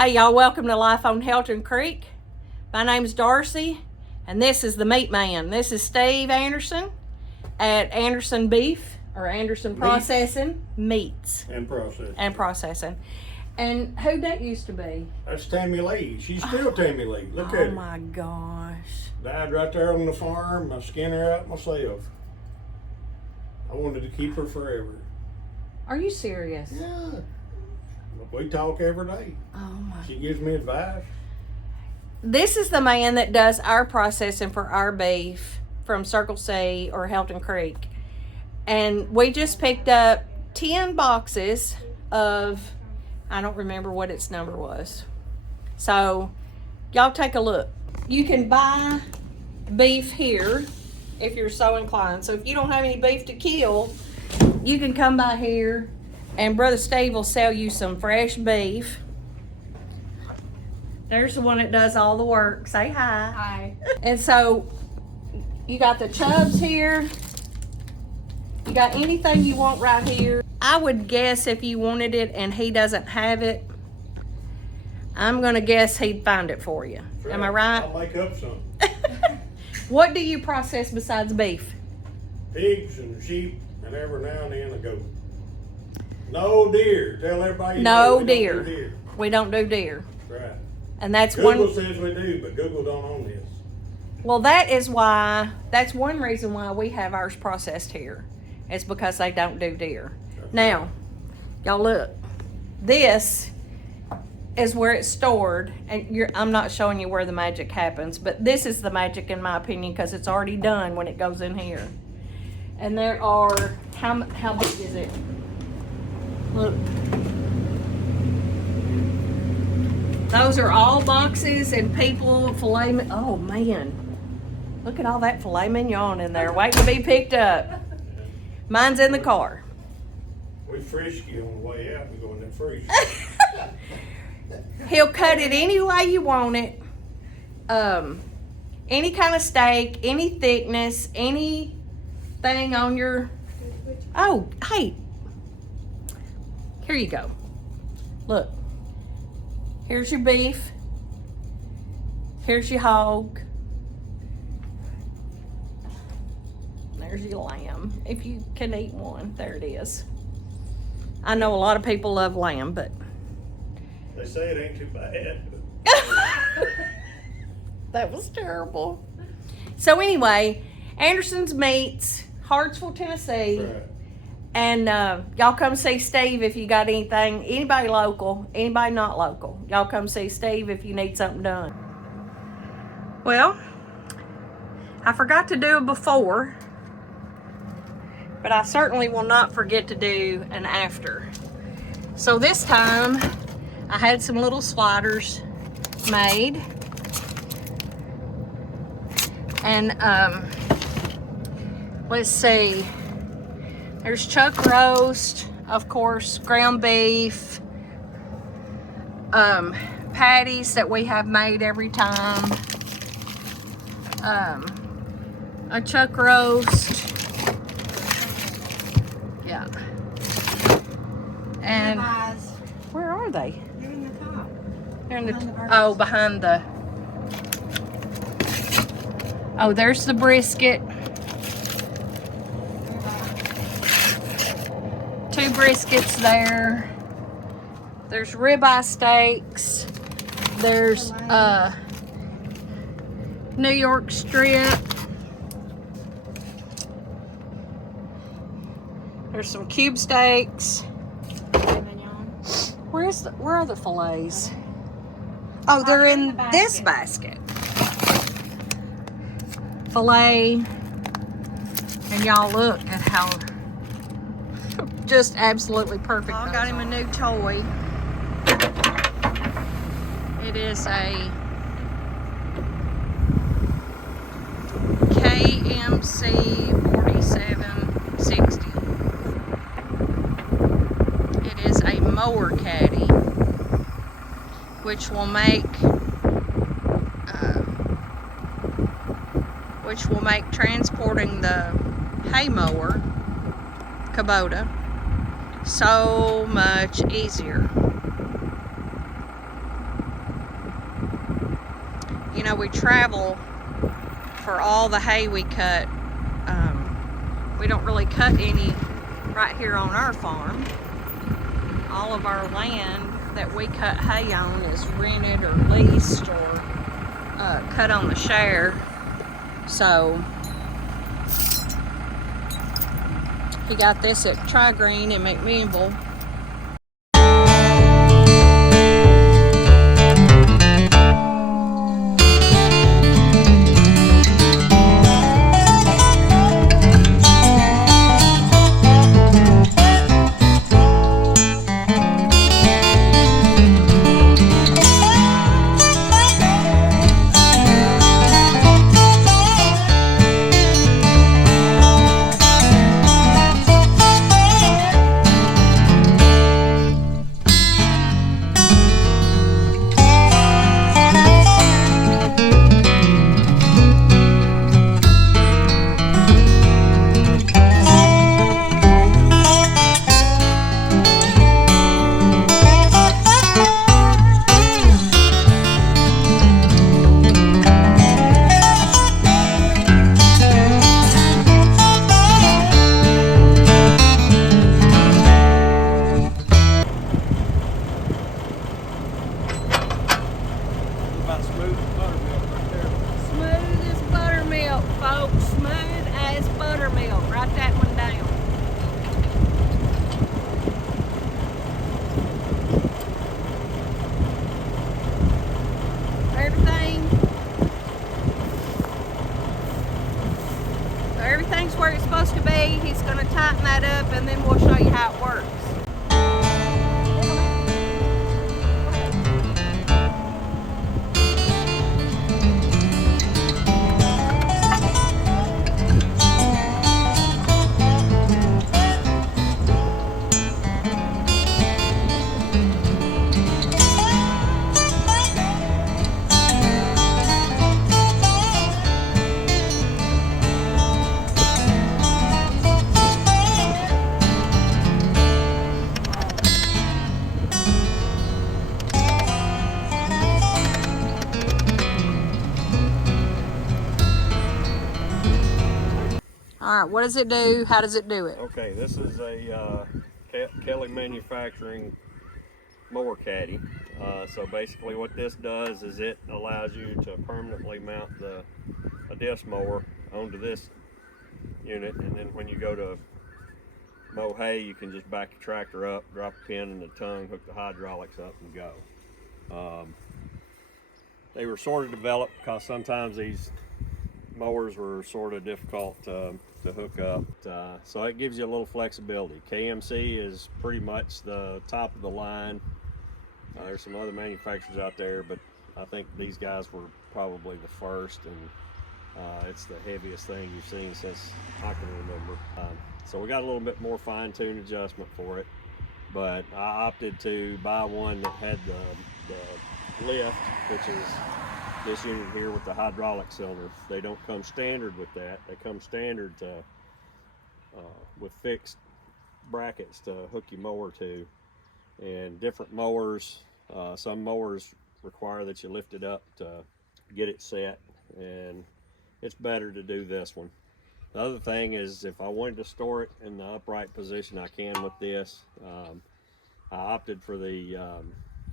Hey y'all, welcome to Life on Helton Creek. My name's Darcy, and this is the meat man. This is Steve Anderson at Anderson Beef, or Anderson Processing Meats. And processing. And processing. And who that used to be? That's Tammy Lee. She's still Tammy Lee. Look at her. Oh my gosh. Died right there on the farm. I skinned her out myself. I wanted to keep her forever. Are you serious? Yeah. We talk every day. Oh my. She gives me advice. This is the man that does our processing for our beef from Circle C or Helton Creek. And we just picked up 10 boxes of, I don't remember what its number was. So y'all take a look. You can buy beef here if you're so inclined. So if you don't have any beef to kill, you can come by here and Brother Steve will sell you some fresh beef. There's the one that does all the work. Say hi. Hi. And so you got the chubs here. You got anything you want right here. I would guess if you wanted it and he doesn't have it, I'm gonna guess he'd find it for you. Sure. Am I right? I'll make up some. What do you process besides beef? Pigs and sheep and every now and then a goat. No deer. Tell everybody. No we deer. Don't do deer. We don't do deer. Right. And that's Google one. says we do, but Google don't own this. Well, that's one reason why we have ours processed here. It's because they don't do deer. That's Now, y'all look. This is where it's stored, and I'm not showing you where the magic happens, but this is the magic in my opinion because it's already done when it goes in here. And there are, how big is it? Look. Those are all boxes and people filet. Oh man, look at all that filet mignon in there waiting to be picked up. Mine's in the car. We frisky on the way out. We go in that freeze. He'll cut it any way you want it. Any kind of steak, any thickness, anything on your. Oh, hey. Here you go. Look. Here's your beef. Here's your hog. There's your lamb. If you can eat one, there it is. I know a lot of people love lamb, but They say it ain't too bad. that was terrible. So anyway, Anderson's Meats, Hartsville, Tennessee. Right. And y'all come see Steve if you got anything, anybody local, anybody not local. Y'all come see Steve if you need something done. Well, I forgot to do a before, but I certainly will not forget to do an after. So this time, I had some little sliders made. And let's see. There's chuck roast, of course, ground beef, patties that we have made every time, a chuck roast, yeah, and where are they? They're in the top. They're in Behind the burgers. oh, behind the, oh, there's the brisket. 2 briskets there. There's ribeye steaks. There's New York strip. There's some cube steaks. Where are the fillets? Oh, they're in this basket. Filet. And y'all look at how just absolutely perfect. I got him a new toy. It is a KMC 4760. It is a Mower Caddy, which will make transporting the hay mower Kubota so much easier. know, we travel for all the hay we cut. We don't really cut any right here on our farm. All of our land that we cut hay on is rented or leased or cut on the share. So he got this at Tri-Green in McMinnville. Everything's where it's supposed to be. He's going to tighten that up and then we'll show you how it works. All right, what does it do? How does it do it? Okay, this is a Kelly Manufacturing Mower Caddy. So basically what this does is it allows you to permanently mount a disc mower onto this unit, and then when you go to mow hay, you can just back your tractor up, drop a pin in the tongue, hook the hydraulics up, and go. They were sort of developed because sometimes these mowers were sort of difficult to hook up. So it gives you a little flexibility. KMC is pretty much the top of the line. There's some other manufacturers out there, but I think these guys were probably the first, and it's the heaviest thing you've seen since I can remember. So we got a little bit more fine-tuned adjustment for it, but I opted to buy one that had the lift, which is this unit here with the hydraulic cylinder. They don't come standard with that. They come standard with fixed brackets to hook your mower to. And different mowers, some mowers require that you lift it up to get it set, and it's better to do this one. The other thing is, if I wanted to store it in the upright position, I can with this. I opted for the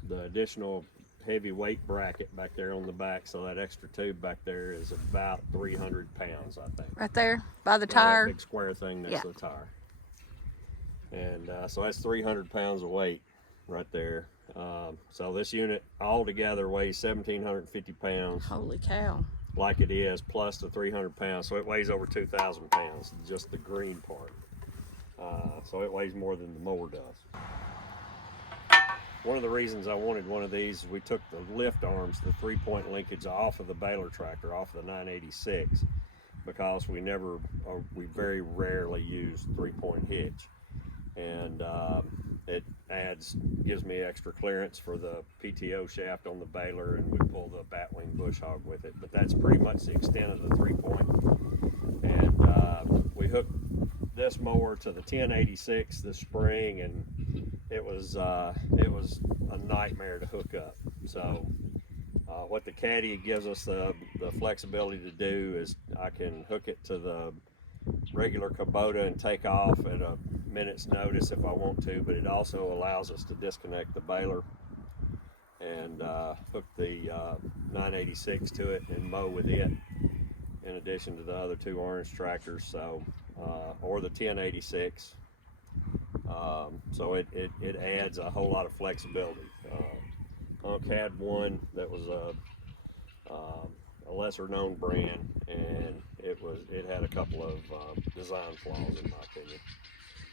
additional heavy weight bracket back there on the back, so that extra tube back there is about 300 pounds, I think. Right there by the tire. That big square thing next to the tire. And so that's 300 pounds of weight right there. So this unit altogether weighs 1,750 pounds. Holy cow. Like it is, plus the 300 pounds. So it weighs over 2,000 pounds, just the green part. So it weighs more than the mower does. One of the reasons I wanted one of these is we took the lift arms, the 3-point linkage off of the baler tractor, off of the 986, because we very rarely use 3-point hitch. And it gives me extra clearance for the PTO shaft on the baler, and we pull the batwing bush hog with it. But that's pretty much the extent of the 3-point. And we hooked this mower to the 1086 this spring, and it was a nightmare to hook up. So what the Caddy gives us the flexibility to do is I can hook it to the regular Kubota and take off at a minute's notice if I want to, but it also allows us to disconnect the baler and hook the 986 to it and mow with it, in addition to the other two orange tractors, so or the 1086. So it adds a whole lot of flexibility. Hunk had one that was a lesser known brand, and it had a couple of design flaws in my opinion.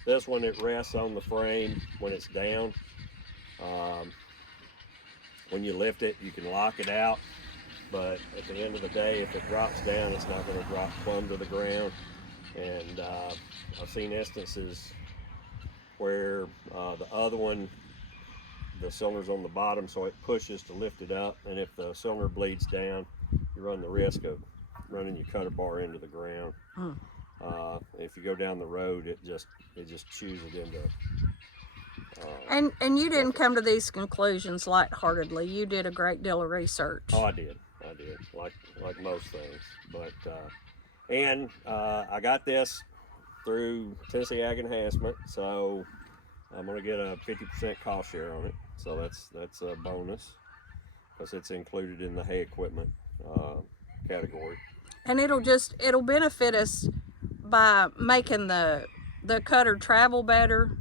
This one, it rests on the frame when it's down. When you lift it, you can lock it out, but at the end of the day, if it drops down, it's not going to drop plumb to the ground. And I've seen instances where the other one, the cylinder's on the bottom, so it pushes to lift it up, and if the cylinder bleeds down, you run the risk of running your cutter bar into the ground. If you go down the road, it just chews it into. And you didn't come to these conclusions lightheartedly. You did a great deal of research. Oh, I did, like most things. But and I got this through Tennessee Ag Enhancement, so I'm gonna get a 50% cost share on it. So that's a bonus because it's included in the hay equipment category. And it'll benefit us by making the cutter travel better.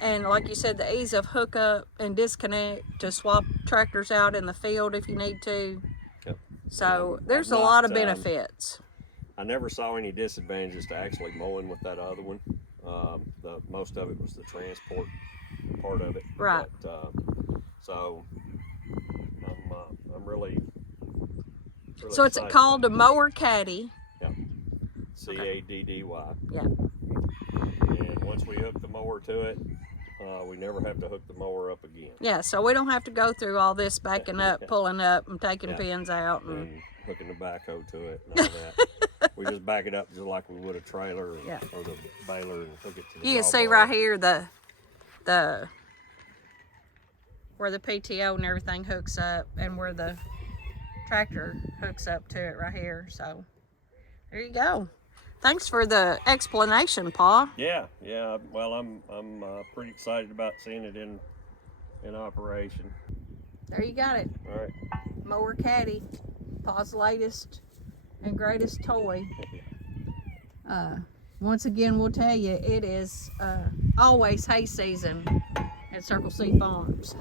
And like you said, the ease of hookup and disconnect to swap tractors out in the field if you need to. Yep. So there's a lot of benefits. I never saw any disadvantages to actually mowing with that other one. The most of it was the transport part of it. Right. But, so I'm really so it's called a Mower Caddy. Yeah. Caddy. Yeah. And once we hook the mower to it, we never have to hook the mower up again. Yeah, so we don't have to go through all this backing up, pulling up, and taking pins out. And hooking the backhoe to it and all that. We just back it up just like we would a trailer or the baler and hook it to the You can see right here the where the PTO and everything hooks up and where the tractor hooks up to it right here. So there you go. Thanks for the explanation, Pa. Yeah. Well, I'm pretty excited about seeing it in operation. There you got it. All right. Mower Caddy, Pa's latest and greatest toy. Once again, we'll tell you, it is always hay season at Circle C Farms.